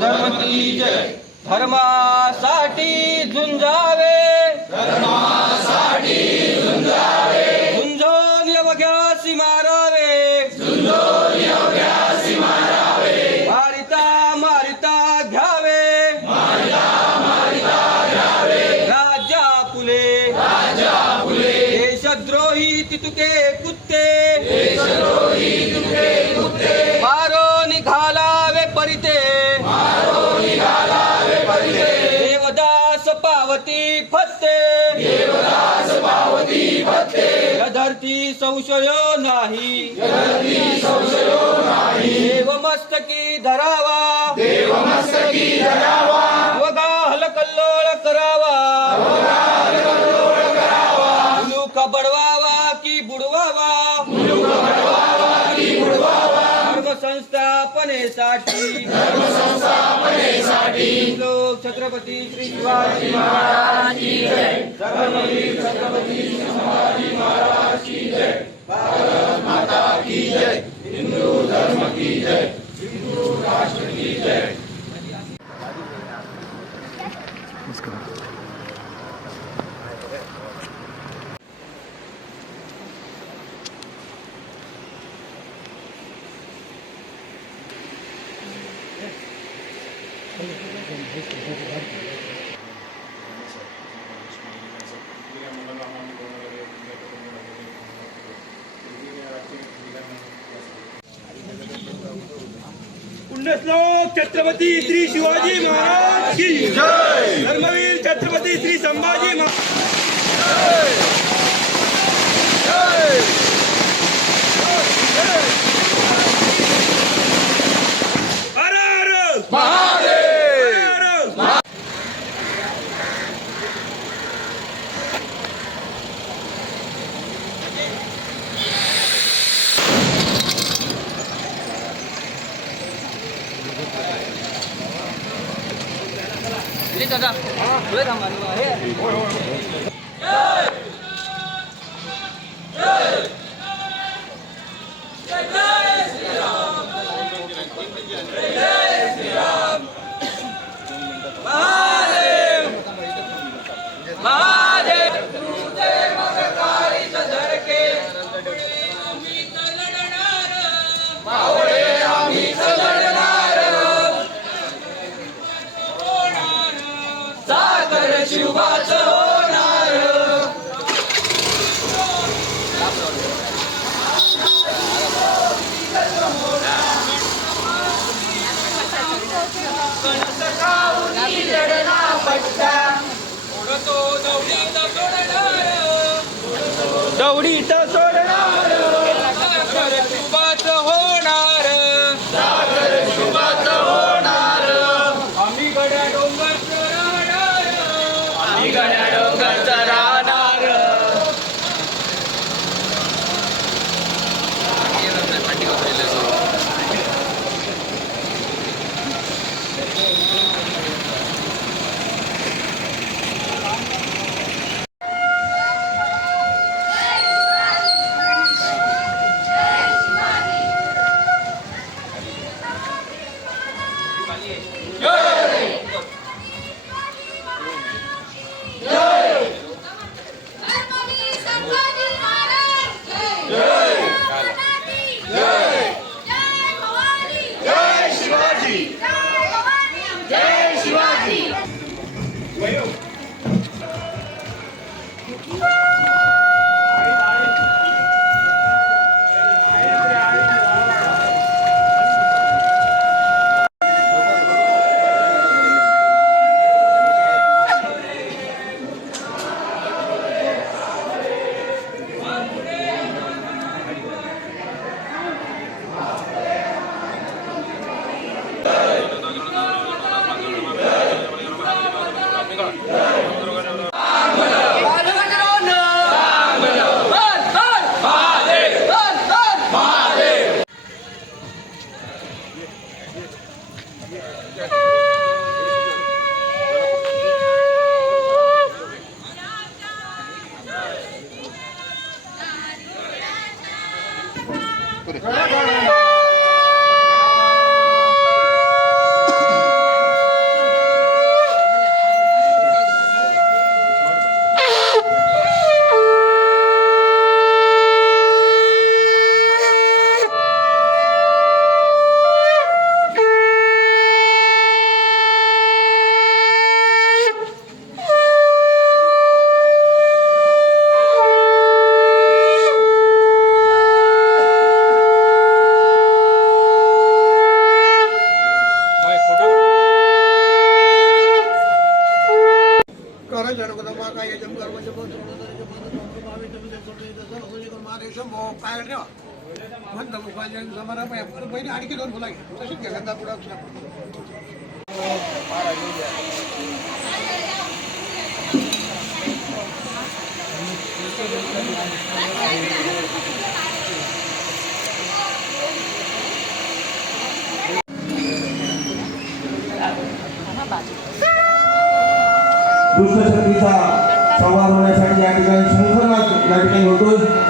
धर्म की जय। धर्मासाठी देवदास पावती फत्ते देवदास पावती फत्ते धरती संशय नाही. संशय नाही. देव मस्तकी धरावा. देव मस्तकी धरावा धर्मसंस्थापनेसाठी लोक छत्रपती श्री शिवाजी महाराज की जय. धर्मवीर छत्रपती शिवाजी महाराज की जय. भारत माता की जय. हिंदू धर्म की जय. हिंदू राष्ट्र की जय. पुण्यश्लोक छत्रपती श्री शिवाजी महाराज की जय. धर्मवीर छत्रपती श्री संभाजी महाराज Yeah. 자 우리 일단 धर्मवीर म्हणतं मुखाच्या समारा पहिले आणखी दोन फुला घे तशीच घ्या गंधा पुढं दुष्टशक्तीचा संवाद होण्यासाठी या ठिकाणी शंखनाद या ठिकाणी होतोय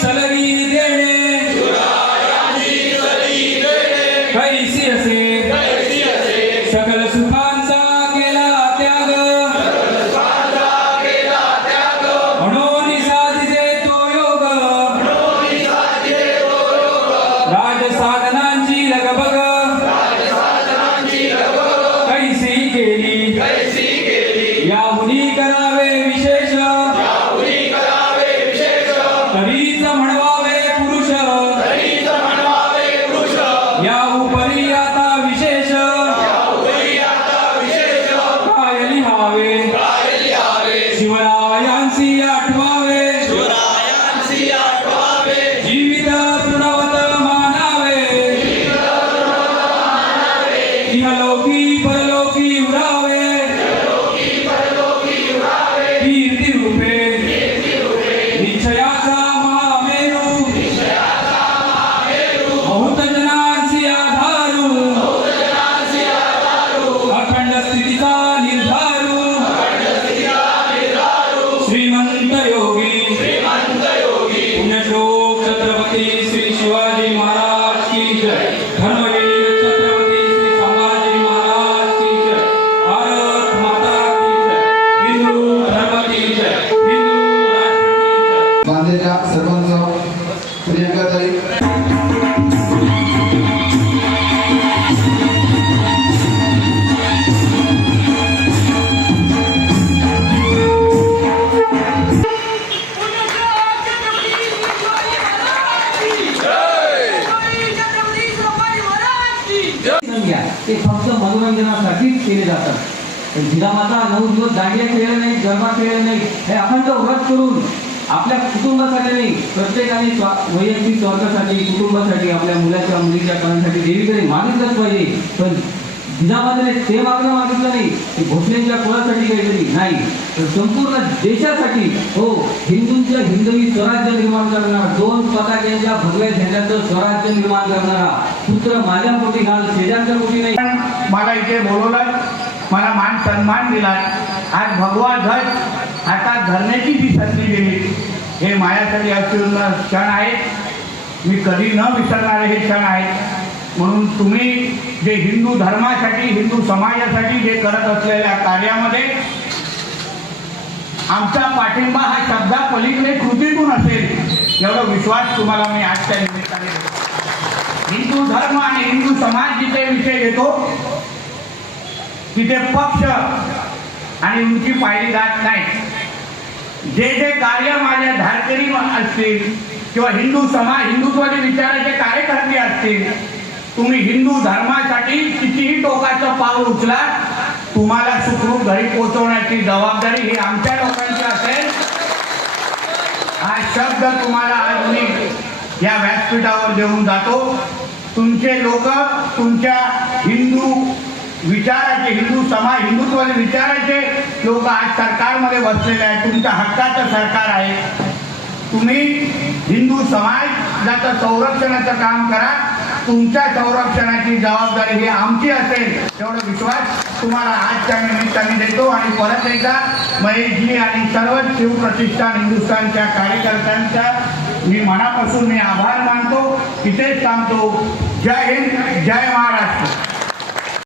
salary se atual घ्या. ते फक्त मनोरंजनासाठीच केले जातात. जिजामाता नऊ दिवस दांडिया खेळले नाही गरबा खेळले नाही हे अखंड व्रत करून आपल्या कुटुंबासाठी नाही प्रत्येकाने वैयक्तिक स्वार्थासाठी कुटुंबासाठी आपल्या मुलाच्या मुलीच्या कामासाठी देवीकडे मागितलंच पाहिजे. पण जिजामाताने ते मागणं मागितलं नाही. की भोसलेंच्या कुळासाठी काहीतरी नाही. तर संपूर्ण देशासाठी हो हिंदूंच्या हिंदवी स्वराज्य निर्माण करणारा दोन पताक्यांच्या भगव्या झेंड्याचं स्वराज्य निर्माण करणारा पुत्र माझ्या पोटी घाल शेजारच्या पोटी नाही. मला इथे बोलवलं मला मान सन्मान दिला आज भगवा ध्वज आता धरण्याची जी संधी दिली हे माझ्यासाठी अत्यंत क्षण आहेत मी कधी न विसरणारे हे क्षण आहेत. म्हणून तुम्ही जे हिंदू धर्मासाठी हिंदू समाजासाठी जे करत असलेल्या कार्यामध्ये आमचा पाठिंबा हा शब्दा पलीकडे कृतीतून असेल एवढा विश्वास तुम्हाला मी आजच्या निमित्ताने हिंदू धर्म आणि हिंदू समाज जिथे विषय घेतो तिथे पक्ष आणि उंची पाहिली जात नाही. जे जे कार्य माझ्या धारकरी असतील किंवा हिंदू समाज हिंदुत्वाचे विचाराचे कार्यकर्ते असतील तुम्ही हिंदू धर्मासाठी कितीही टोकाचं पाऊल उचला तुम्हाला सुखरूप घरी पोहोचवण्याची जबाबदारी ही आमच्या लोकांची असेल. हा शब्द तुम्हाला आज मी या व्यासपीठावर देऊन जातो. तुमचे लोक तुमच्या हिंदू विचाराचे हिंदू समाज हिंदुत्वाचे विचाराचे लोक आज सरकारमध्ये बसलेले आहेत. तुमच्या हक्काचं सरकार आहे. तुम्ही हिंदू समाजाचं संरक्षणाचं काम करा. तुमच्या संरक्षणाची जबाबदारी ही आमची असेल. एवढा विश्वास तुम्हाला आजच्या निमित्ताने देतो आणि परत एकदा महेशजी आणि सर्व शिवप्रतिष्ठान हिंदुस्थानच्या कार्यकर्त्यांच्या मी मनापासून मी आभार मानतो. इथेच थांबतो. जय हिंद जय महाराष्ट्र.